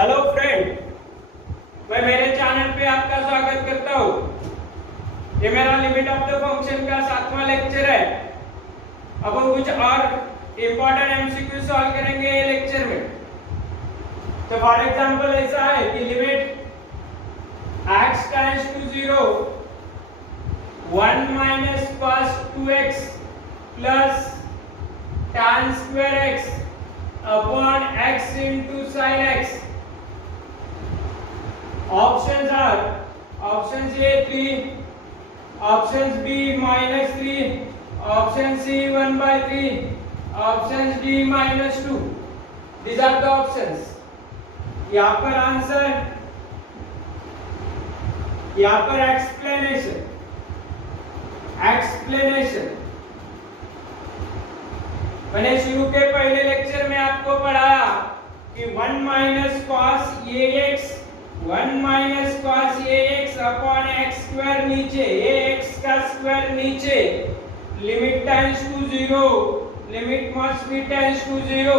Hello friend, मैं मेरे channel पे आपका स्वागत करता हूँ। ये मेरा लिमिट ऑफ द फंक्शन का 7वां लेक्चर है। अब हम कुछ और इम्पोर्टेंट एमसीक्यू सॉल्व करेंगे ये लेक्चर में। तो फॉर एग्जांपल ऐसा है कि limit x tends to 0 1 minus cos 2x plus tan square x upon x into sin x. Options are options A 3, options B minus 3, option C 1 by 3, options D minus 2. These are the options. यहाँ पर answer, यहाँ पर explanation मैंने शुरू के पहले lecture में आपको पढ़ाया कि 1 minus cos ax upon x square नीचे ax का स्क्वायर नीचे limit tends to 0 limit must be tends to 0।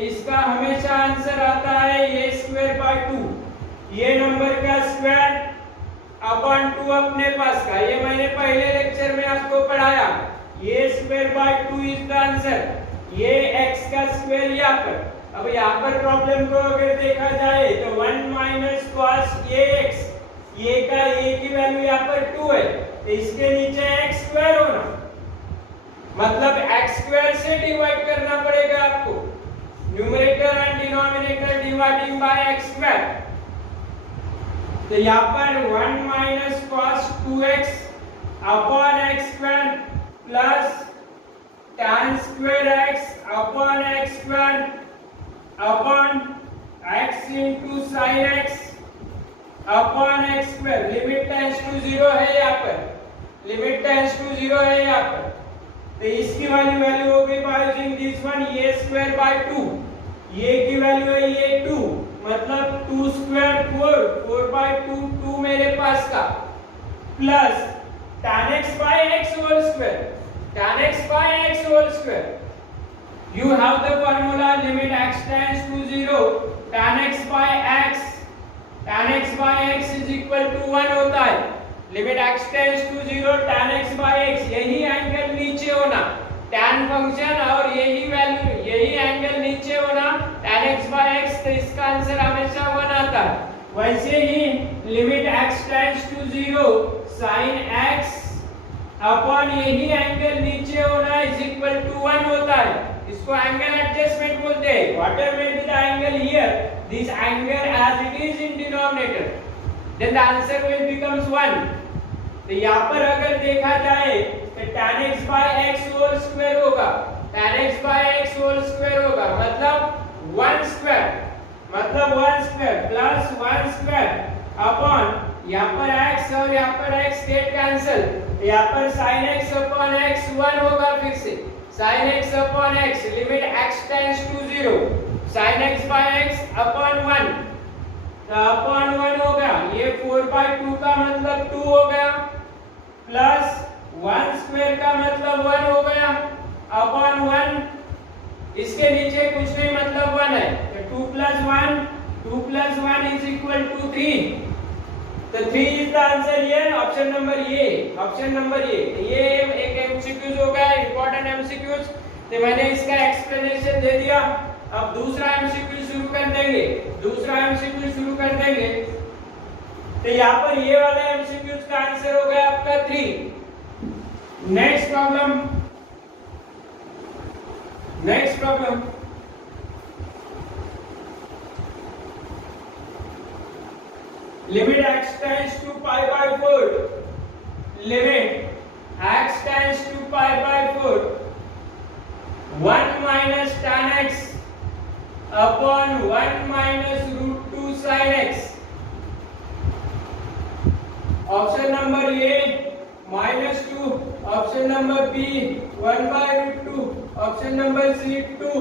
इसका हमेशा आंसर आता है a स्क्वायर बाय 2, ये नंबर का स्क्वायर अपॉन 2 अपने पास का। ये मैंने पहले लेक्चर में आपको पढ़ाया। a square by 2 is the answer. ये x का स्क्वायर यहाँ पर। अब यहाँ पर प्रॉब्लम को अगर देखा जाए तो 1 माइनस cos ax, ये का a की वैल्यू यहाँ पर 2 है, तो इसके नीचे x स्क्वायर होना, मतलब x स्क्वायर से डिवाइड करना पड़ेगा आपको। Numerator and denominator dividing by x square. तो यहाँ पर 1 minus cos 2x upon x square plus tan square x upon x square upon x into sin x upon x square. Limit tends to 0 है यहाँ पर, limit tends to 0 है यहाँ पर। तो इसकी वैल्यू होगी by using this one a square by 2। ये की वैल्यू है ये 2, मतलब 2 स्क्वायर 4 बाय 2 2 मेरे पास का, plus tan x by x whole square, tan x by x whole square. You have the formula limit x tends to 0 tan x by x is equal to 1 होता है। Limit x tends to 0 tan x by x, यही angle नीचे होना tan function और यही value यही angle नीचे होना tan x by x, तो इसका आंसर हमेशा 1 आता है। वैसे ही limit x tends to 0 sin x upon यही एंगल नीचे होना इज इक्वल टू 1 होता है। इसको एंगल एडजस्टमेंट बोलते हैं। Whatever may be the angle here, this angle as it is in denominator, then the answer will becomes 1। तो यहाँ पर अगर देखा जाए तो tan x by x whole square होगा, tan x by x whole square होगा, मतलब 1 स्क्वायर प्लस 1 स्क्वायर अपॉन यहाँ पर x और यहाँ पर x गेट कैंसिल, यहाँ पर sin x अपॉन x 1 होगा। फिर से sin x upon x, limit x tends to 0 sin x by x upon 1, तो अपॉन 1 होगा। ये 4 by 2 का मतलब 2 हो गया, प्लस 1 स्क्वायर का मतलब 1 हो गया अपॉन 1, इसके नीचे कुछ नहीं मतलब 1 है, तो 2 plus 1 is equal to 3। तो 3 is the answer here, option number ए। ये एक एमसीक्यूज हो गया, इंपॉर्टेंट एमसीक्यूज। तो मैंने इसका एक्सप्लेनेशन दे दिया। अब दूसरा एमसीक्यू शुरू कर देंगे। तो यहाँ पर ये वाला एमसीक्यूज का आंसर हो गया आपका 3। Next problem limit x tends to pi by 4, limit x tends to pi by 4 1 minus tan x upon 1 minus root 2 sin x। Option number A -2, option number B 1 by root 2, option number C 2,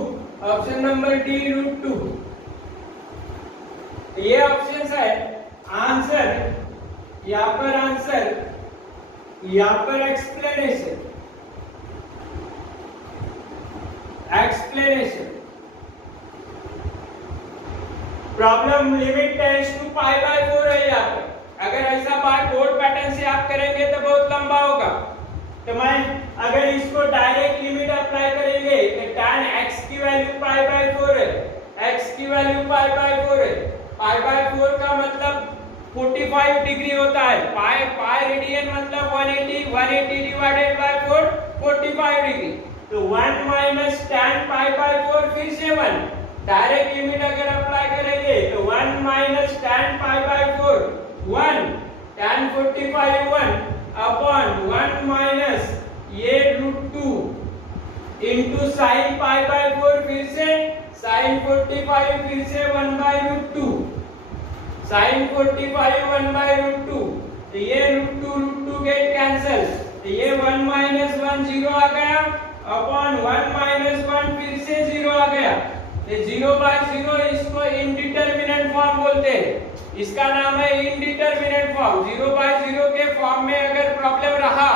option number D root 2। ये options है। Answer यहाँ पर explanation problem limit tends to pi by 4 है यहाँ पे। अगर ऐसा बार board pattern से आप करेंगे तो बहुत लंबा होगा। तो मैं अगर इसको डायरेक्ट लिमिट अप्लाई करेंगे तो tan x की वैल्यू पाई बाय 4 है, x की वैल्यू पाई बाय 4 है। पाई बाय 4 का मतलब 45 डिग्री होता है। पाई रेडियन मतलब 180 डिवाइडेड बाय 4 45 डिग्री। तो 1 माइनस tan पाई बाय 4 फिर से 1। डायरेक्ट लिमिट अगर अप्लाई करेंगे तो 1 minus tan pi by 4 1 tan 45 1 upon 1 minus ये √2 इनटू sin पाई बाय 4 फिर से sin 45 फिर से 1 बाय √2 sin 45 1 बाय √2। तो ये √2 गेट कैंसिल। तो ये 1 माइनस 1 0 आ गया अपॉन 1 माइनस 1 फिर से 0 आ गया। ये 0 बाय 0 इसको इनडिटरमिनेट फॉर्म बोलते हैं। इसका नाम है इनडिटरमिनेट फॉर्म। 0 बाय 0 के फॉर्म में अगर प्रॉब्लम रहा,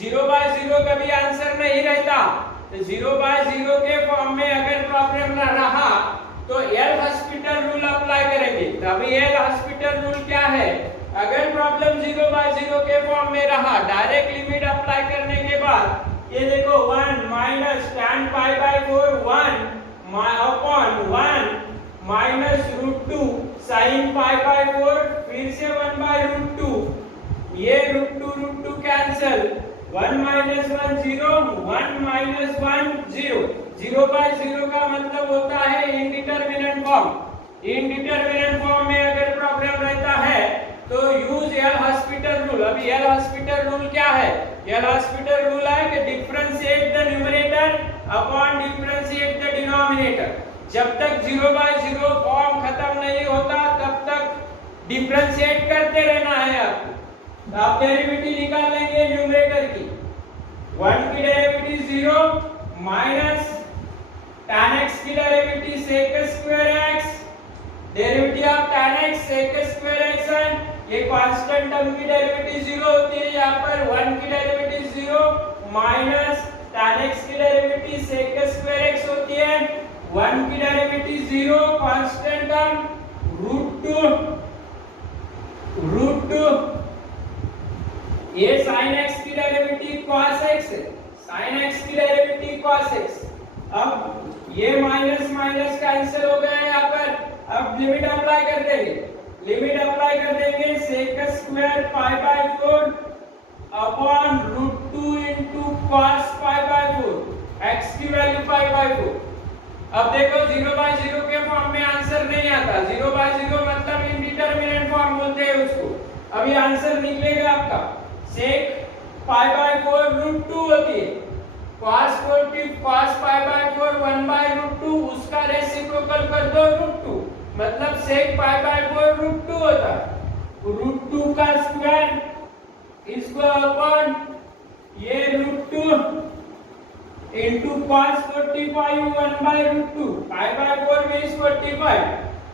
0 बाय 0 कभी आंसर नहीं रहता। तो 0 बाय 0 के फॉर्म में अगर प्रॉब्लम न रहा तो एल हॉस्पिटल रूल अप्लाई करेंगे। तभी एल हॉस्पिटल रूल क्या है? अगर प्रॉब्लम 0 बाय 0 के फॉर्म में रहा, डायरेक्ट लिमिट अप्लाई करने के बाद ये देखो 1 minus tan pi by 4 1 upon 1 minus √2 sin pi by 4 फिर से 1 बाय √2। ये √2 कैंसिल। 1 minus 1 0 1 minus 1 0। 0 बाय 0 का मतलब होता है इनडिटरमिनेट फॉर्म। इनडिटरमिनेट फॉर्म में अगर प्रॉब्लम रहता है तो यूज एल हॉस्पिटल रूल। अभी एल हॉस्पिटल रूल क्या है? एल हॉस्पिटल रूल है कि differentiate the numerator upon differentiate the denominator. जब तक 0 बाय 0 फॉर्म खत्म नहीं होता तब तक डिफरेंशिएट करते रहना है आपको। तो आप डेरिवेटिव निकाल लेंगे न्यूमरेटर की। 1 की डेरिवेटिव 0 माइनस tan x की derivative sec square x, derivative of tan x sec square x है। ये कांस्टेंट टर्म की डेरिवेटिव 0 होती है। यहाँ पर 1 की डेरिवेटिव 0 माइनस tan x की डेरिवेटिव sec स्क्वायर x होती है। 1 की डेरिवेटिव 0 कांस्टेंट टर्म √2 ये sin x की डेरिवेटिव cos x है। sin x की डेरिवेटिव cos x। अब ये माइनस माइनस कैंसिल हो गया यहाँ पर। अब लिमिट अप्लाई कर देंगे। लिमिट अप्लाई कर देंगे sec square pi by 4 upon √2 into cos pi by 4 x की वैल्यू पाई बाय 4। अब देखो 0 बाय 0 के फॉर्म में आंसर नहीं आता। 0 बाय 0 मतलब इनडिटरमिनेट फॉर्म बोलते हैं उसको। अभी आंसर निकलेगा आपका sec पाई बाय 4 √2 होती है। cos पाई बाय 4 1 बाय √2 उसका रेसिप्रोकल कर दो √2 मतलब sec पाई बाय 4 √2 होता है। √2 का स्क्वायर इसको अपॉन ये √2 into cos 45 1 by √2 pi by 4 में इस 45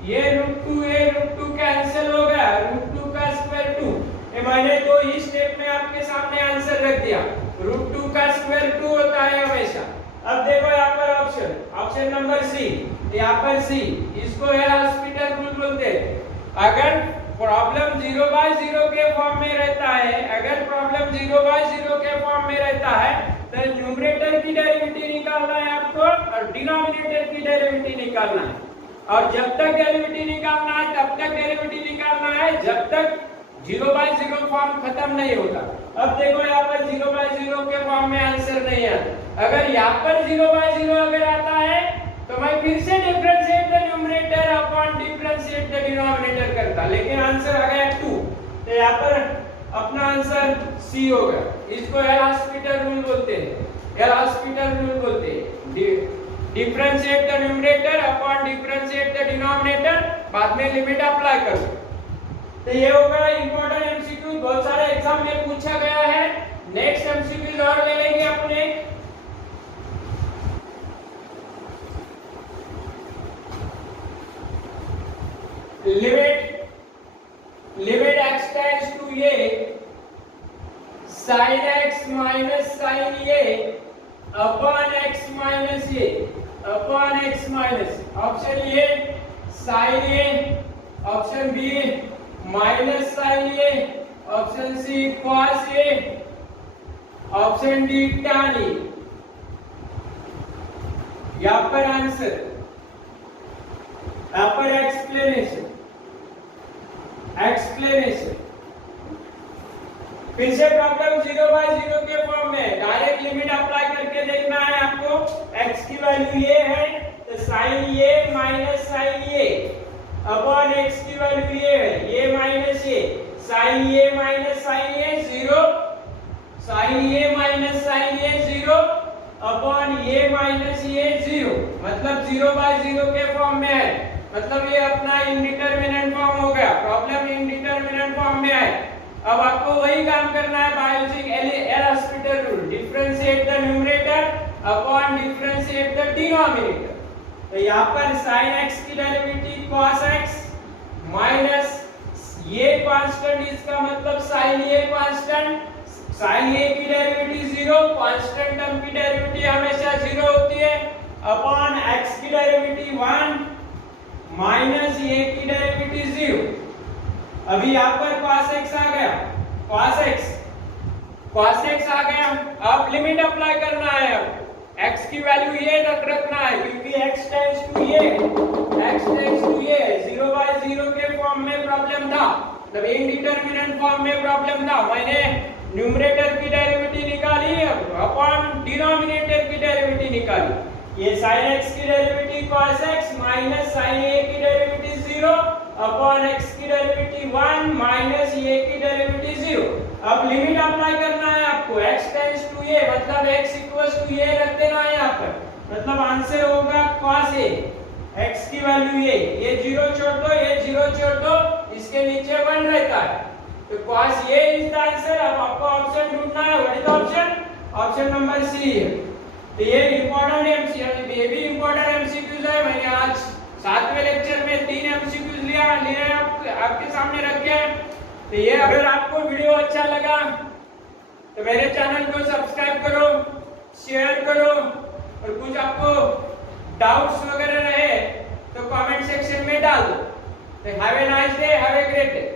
ये √2 कैंसिल हो गया। √2 का स्क्वायर 2। ये मैंने तो इस स्टेप में आपके सामने आंसर रख दिया। √2 का स्क्वायर 2 होता है हमेशा। अब देखो यहाँ पर ऑप्शन नंबर सी। यहाँ पर सी इसको एल हॉस्पिटल रूल बोलते हैं। अगर प्रॉब्लम 0 बाय 0 के फॉर्म में रहता है, अगर प्रॉब्लम 0 बाय 0 के फॉर्म में रहता है तो न्यूमरेटर की डेरिवेटिव निकालना है आपको और डिनोमिनेटर की डेरिवेटिव निकालना है। और जब तक डेरिवेटिव निकालना है तब तक डेरिवेटिव निकालना है जब तक 0 बाय 0 फॉर्म खत्म नहीं होता। अब देखो यहाँ पर 0 बाय 0 के फॉर्म में आंसर नहीं आता। अगर यहाँ पर 0 बाय 0 अगर आता है तो मैं फिर से differentiate the numerator upon differentiate the denominator करता, लेकिन आंसर आ गया 2। तो यहाँ पर अपना आंसर सी होगा। इसको एल हॉस्पिटल रूल बोलते हैं। एल हॉस्पिटल रूल बोलते हैं। Differentiate the numerator upon differentiate the denominator, बाद में लिमिट अप्लाई करो। तो ये होगा इंपॉर्टेंट एमसीक्यू। बहुत सारे एग्जाम में पूछा गया है। नेक्स्ट एमसीक्यू और ले लेंगे अपने। Limit x tends to a sin x minus sin a upon x minus a upon x minus option A sine A, option B minus sine A, option C cos A, option D tan A. यहां पर answer, यहां पर explanation, फिर से problem 0/0 के form में direct limit apply करके देखना है आपको। x की वैल्यू ये है तो sin a minus sin a upon x की वैल्यू ये है, ये माइनस ये, sin a minus sin a 0, sin a minus sin a 0 upon a minus a 0, मतलब 0/0 के फॉर्म में है, मतलब ये अपना इंडिटरमिनेंट फॉर्म हो गया। प्रॉब्लम इंडिटरमिनेंट फॉर्म में है। अब आपको वही काम करना है by using L hospital rule, differentiate the numerator upon differentiate the denominator. तो यहाँ पर sin x की डेरिवेटिव cos x माइनस ये कांस्टेंट, इसका मतलब sin a constant, sin a की डेरिवेटिव 0, कांस्टेंट टर्म की डेरिवेटिव हमेशा 0 होती है, अपॉन x की डेरिवेटिव 1 माइनस a की डेरिवेटिव 0। अभी यहाँ पर cos x आ गया, cos x आ गया। अब लिमिट अप्लाई करना है, अब x की वैल्यू ये रखना है क्योंकि x टेंड्स टू ये 0/0 के फॉर्म में प्रॉब्लम था, तब इनडिटरमिनेंट फॉर्म में प्रॉब्लम था। मैंने न्यूमरेटर की डेरिवेटिव निकाली अपॉन डिनोमिनेटर की डेरिवेटिव निकाली। ये sin x की derivative cos x minus sin a की डेरिवेटिव 0 अपॉन x की डेरिवेटिव 1 माइनस a की डेरिवेटिव 0। अब लिमिट अप्लाई करना है आपको, x टेंड्स टू a मतलब x इक्वल्स टू a रख देना है यहाँ पर, मतलब आंसर होगा cos a, x की वैल्यू ये 0 छोड़ दो, ये 0 छोड़ दो, इसके नीचे 1 रहता है, तो cos a is the answer. अब आपको ऑप्शन ढूंढना है, what is the option? Option number C है। तो ये इंपॉर्टेंट एमसीक्यू, ये भी इंपॉर्टेंट एमसीक्यूज है। मैंने आज 7वें लेक्चर में 3 एमसीक्यूज लिए आपके सामने रखे हैं। तो ये अगर आपको वीडियो अच्छा लगा तो मेरे चैनल को सब्सक्राइब करो, शेयर करो, और कुछ आपको डाउट्स वगैरह रहे तो कमेंट सेक्शन में डाल दो। Have a nice day, have a great day.